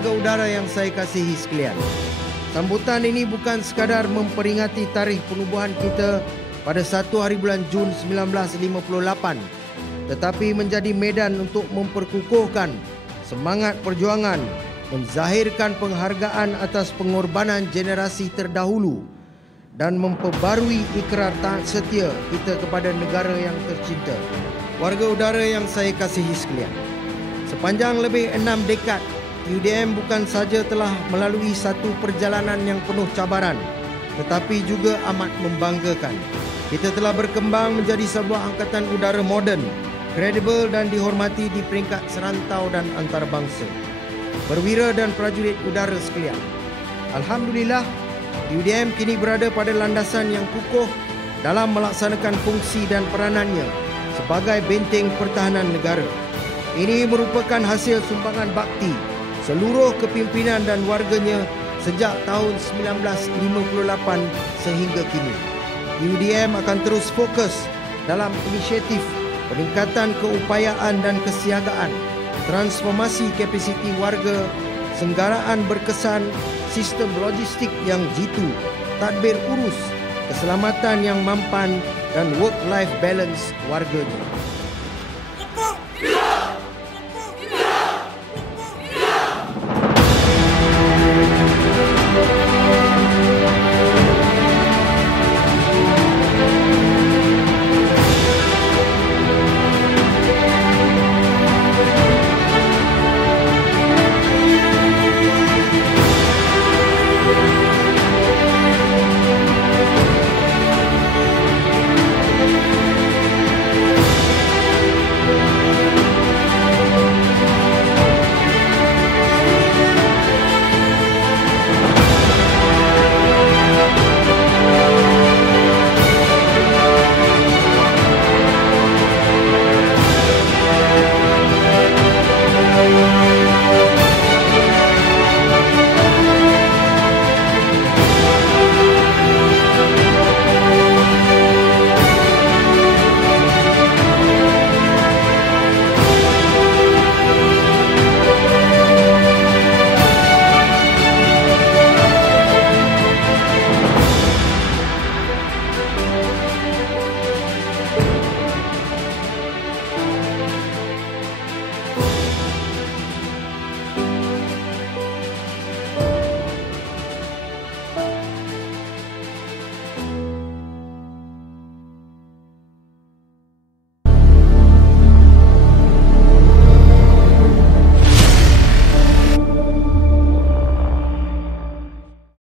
Warga udara yang saya kasihi sekalian, sambutan ini bukan sekadar memperingati tarikh penubuhan kita pada 1 hari bulan Jun 1958, tetapi menjadi medan untuk memperkukuhkan semangat perjuangan, menzahirkan penghargaan atas pengorbanan generasi terdahulu dan memperbarui ikrar taat setia kita kepada negara yang tercinta. Warga udara yang saya kasihi sekalian, sepanjang lebih 6 dekad, UDM bukan saja telah melalui satu perjalanan yang penuh cabaran, tetapi juga amat membanggakan. Kita telah berkembang menjadi sebuah angkatan udara moden, kredibel dan dihormati di peringkat serantau dan antarabangsa. Perwira dan prajurit udara sekalian, alhamdulillah, UDM kini berada pada landasan yang kukuh dalam melaksanakan fungsi dan peranannya sebagai benteng pertahanan negara. Ini merupakan hasil sumbangan bakti seluruh kepimpinan dan warganya sejak tahun 1958 sehingga kini. UDM akan terus fokus dalam inisiatif peningkatan keupayaan dan kesiagaan, transformasi kapasiti warga, senggaraan berkesan, sistem logistik yang jitu, tadbir urus, keselamatan yang mampan dan work-life balance warganya.